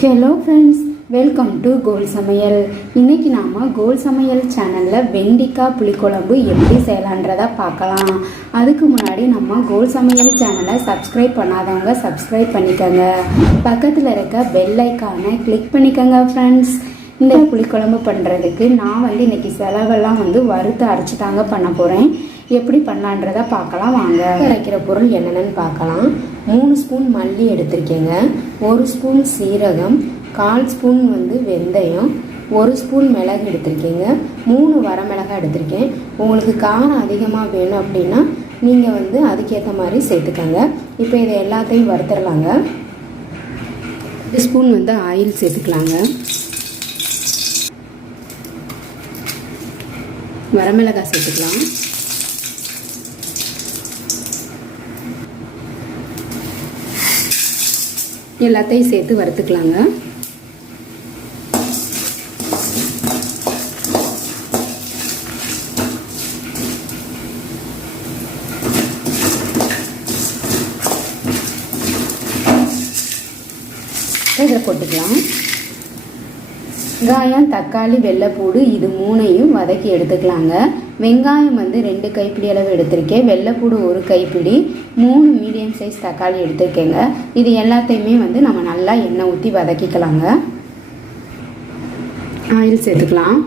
Hello friends, welcome to கோல் சமையல். இன்றைக்கி நாம் கோல் சமையல் சேனலில் வெண்டிக்காய் புளிக்குழம்பு எப்படி செய்யலான்றதை பார்க்கலாம். அதுக்கு முன்னாடி நம்ம கோல் சமையல் சேனலை சப்ஸ்கிரைப் பண்ணாதவங்க சப்ஸ்கிரைப் பண்ணிக்கோங்க. பக்கத்தில் இருக்க பெல் ஐக்கானை கிளிக் பண்ணிக்கோங்க ஃப்ரெண்ட்ஸ். இந்த புளிக்குழம்பு பண்ணுறதுக்கு நான் இன்றைக்கி செலவெல்லாம் வறுத்து அரைச்சி தாங்க பண்ண போகிறேன். எப்படி பண்ணலான்றதை பார்க்கலாம் வாங்க. அரைக்கிற பொருள் என்னென்னு பார்க்கலாம். 3 ஸ்பூன் மல்லி எடுத்திருக்கேங்க, 1 ஸ்பூன் சீரகம், 1/4 ஸ்பூன் வெந்தயம், 1 ஸ்பூன் மிளகு எடுத்திருக்கேங்க, 3 வரமிளகாய் எடுத்திருக்கேன். உங்களுக்கு காரம் அதிகமாக வேணும் அப்படின்னா நீங்கள் அதுக்கேற்ற மாதிரி சேர்த்துக்கோங்க. இப்போ இதை எல்லாத்தையும் வறுத்துடலாங்க. 1 ஸ்பூன் ஆயில் சேர்த்துக்கலாங்க. வரமிளகாய் சேர்த்துக்கலாம். எல்லாத்தையும் சேர்த்து வறுத்துக்கலாங்க. இதை போட்டுக்கலாம். வெங்காயம், தக்காளி, வெள்ளைப்பூடு இது 3ஐயும் வதக்கி எடுத்துக்கலாங்க. வெங்காயம் 2 கைப்பிடி அளவு எடுத்திருக்கேன், வெள்ளைப்பூடு 1 கைப்பிடி, 3 மீடியம் சைஸ் தக்காளி எடுத்திருக்கேங்க. இது எல்லாத்தையுமே நம்ம நல்லா எண்ணெய் ஊற்றி வதக்கிக்கலாங்க. ஆயில் சேர்த்துக்கலாம்.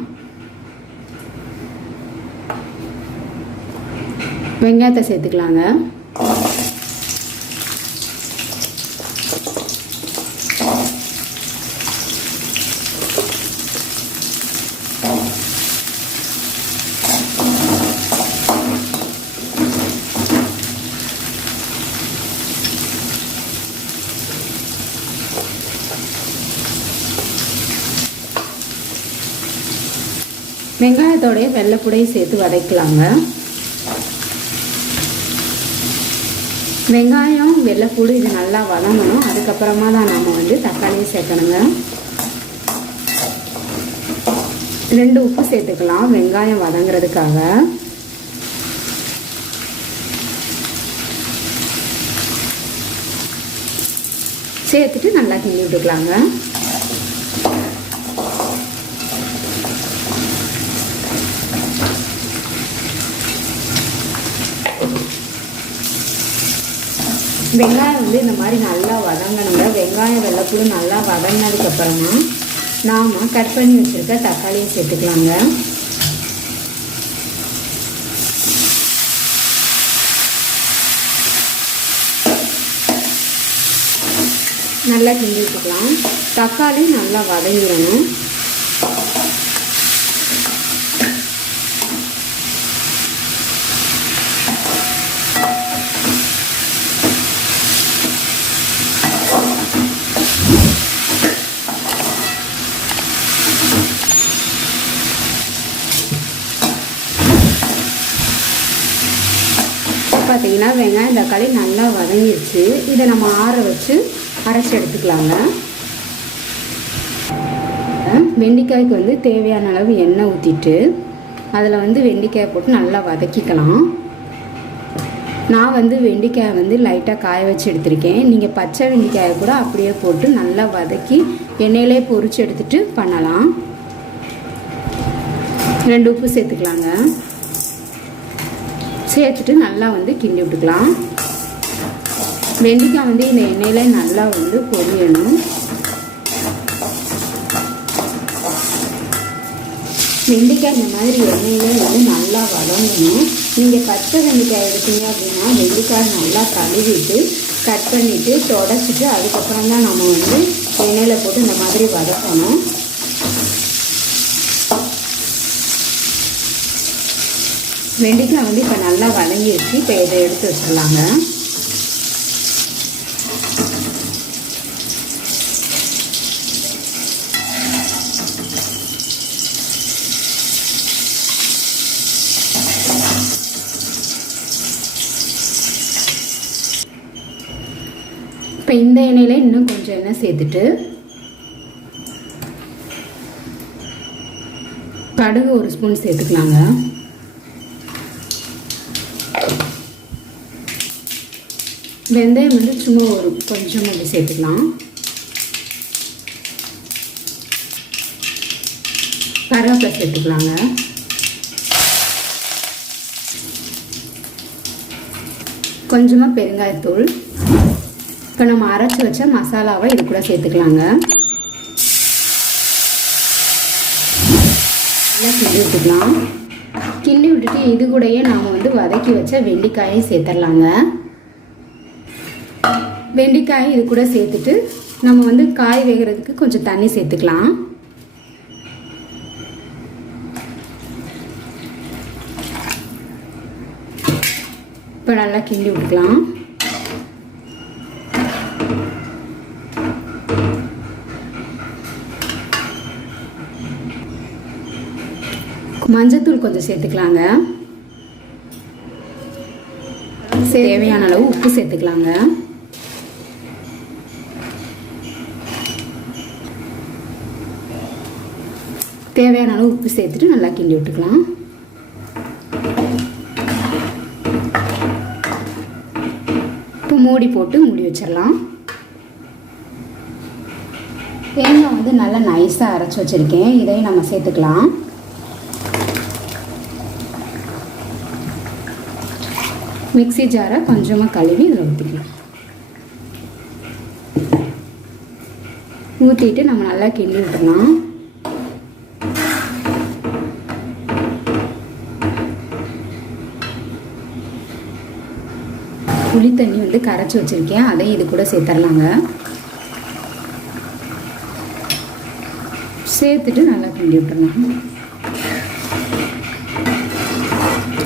வெங்காயத்தை சேர்த்துக்கலாங்க. வெங்காயத்தோடைய வெள்ளைப்பூடையும் சேர்த்து வதக்கலாங்க. வெங்காயம், வெள்ளைப்பூடு இது நல்லா வதங்கணும். அதுக்கப்புறமா தான் நாம் தக்காளியை சேர்க்கணுங்க. 2 உப்பு சேர்த்துக்கலாம் வெங்காயம் வதங்குறதுக்காக. சேர்த்துட்டு நல்லா கிண்டி விட்டுக்கலாங்க. வெங்காயம் இந்த மாதிரி நல்லா வதங்கணுங்க. வெங்காயம், வெள்ளைப்பூடு நல்லா வதங்கினதுக்கப்புறமா நாம் கட் பண்ணி வச்சுருக்க தக்காளியை சேர்த்துக்கலாங்க. நல்லா கிண்டி விட்டுக்கலாம். தக்காளி நல்லா வதங்கிடணும். பார்த்தீங்கன்னா வெங்காயம், தக்காளி நல்லா வதங்கிடுச்சு. இதை நம்ம ஆற வச்சு அரைச்சி எடுத்துக்கலாங்க. வெண்டைக்காய்க்கு தேவையான அளவு எண்ணெய் ஊற்றிட்டு அதில் வெண்டைக்காயை போட்டு நல்லா வதக்கிக்கலாம். நான் வெண்டைக்காயை லைட்டாக காய வச்சு எடுத்திருக்கேன். நீங்கள் பச்சை வெண்டைக்காயை கூட அப்படியே போட்டு நல்லா வதக்கி எண்ணெயிலே பொரிச்சு எடுத்துகிட்டு பண்ணலாம். 2 உப்பு சேர்த்துக்கலாங்க. சேர்த்துட்டு நல்லா கிண்டி விட்டுக்கலாம். வெண்டைக்காய் இந்த எண்ணெயில நல்லா பொரியணும். வெண்டைக்காய் இந்த மாதிரி எண்ணெயில நல்லா வதங்கணும். நீங்கள் பச்சை வெண்டைக்காய் எடுத்தீங்க அப்படின்னா வெண்டைக்காய் நல்லா கழுவிட்டு கட் பண்ணிவிட்டு தொடச்சிட்டு அதுக்கப்புறம் தான் நம்ம எண்ணெயில் போட்டு இந்த மாதிரி வதக்கணும். வெண்டைக்காய் இப்போ நல்லா வதங்கிடுச்சு. இப்போ இதை எடுத்து வச்சிடலாங்க. இப்போ இந்த எண்ணெயில் இன்னும் கொஞ்சம் எண்ணெய் சேர்த்துட்டு கடுகு 1 ஸ்பூன் சேர்த்துக்கலாங்க. வெந்தயம் சும்மா ஒரு கொஞ்சம் அப்படி சேர்த்துக்கலாம். கருவேப்பிலை சேர்த்துக்கலாங்க. கொஞ்சமாக பெருங்காயத்தூள். இப்போ நம்ம அரைச்சி வச்ச மசாலாவை இது கூட சேர்த்துக்கலாங்க. நல்லா கிள்ளி விட்டுக்கலாம். கிள்ளி விட்டுட்டு இது கூடயே நாம் வதக்கி வச்ச வெண்டைக்காயை சேர்த்துடலாங்க. வெண்டைக்காய் இது கூட சேர்த்துட்டு நம்ம காய் வேகிறதுக்கு கொஞ்சம் தண்ணி சேர்த்துக்கலாம். இப்போ நல்லா கிண்டி விட்டுக்கலாம். மஞ்சத்தூள் கொஞ்சம் சேர்த்துக்கலாங்க. தேவையான அளவு உப்பு சேர்த்துக்கலாங்க. தேவையான அளவு உப்பு சேர்த்துட்டு நல்லா கிண்டி விட்டுக்கலாம். இப்போ மூடி போட்டு மூடி வச்சிடலாம். தேங்காய் நல்லா நைஸாக அரைச்சி வச்சுருக்கேன். இதையும் நம்ம சேர்த்துக்கலாம். மிக்ஸி ஜாரை கொஞ்சமாக கழுவி இதில் ஊற்றிக்கலாம். ஊற்றிட்டு நம்ம நல்லா கிண்டி விட்டுடலாம். புளி தண்ணி கரைச்சி வச்சுருக்கேன். அதையும் இது கூட சேர்த்துடலாங்க. சேர்த்துட்டு நல்லா கிண்டி விட்டுறலாம்.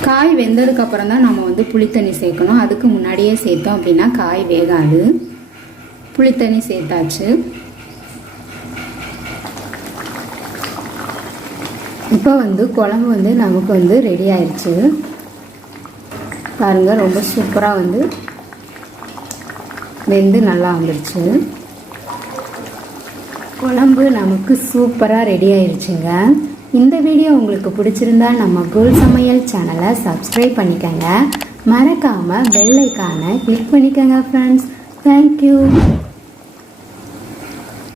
காய் வெந்ததுக்கப்புறம் தான் நம்ம புளித்தண்ணி சேர்க்கணும். அதுக்கு முன்னாடியே சேர்த்தோம் அப்படின்னா காய் வேகாது. புளித்தண்ணி சேர்த்தாச்சு. இப்போ குழம்பு நமக்கு ரெடி ஆயிடுச்சு. பாருங்கள், ரொம்ப சூப்பராக வெந்து நல்லா வந்துடுச்சு. குழம்பு நமக்கு சூப்பராக ரெடி ஆயிடுச்சுங்க. இந்த வீடியோ உங்களுக்கு பிடிச்சிருந்தா நம்ம கோல் சமையல் சேனலை சப்ஸ்கிரைப் பண்ணிக்கோங்க. மறக்காமல் பெல் ஐக்கானை கிளிக் பண்ணிக்கோங்க ஃப்ரெண்ட்ஸ். தேங்க்யூ.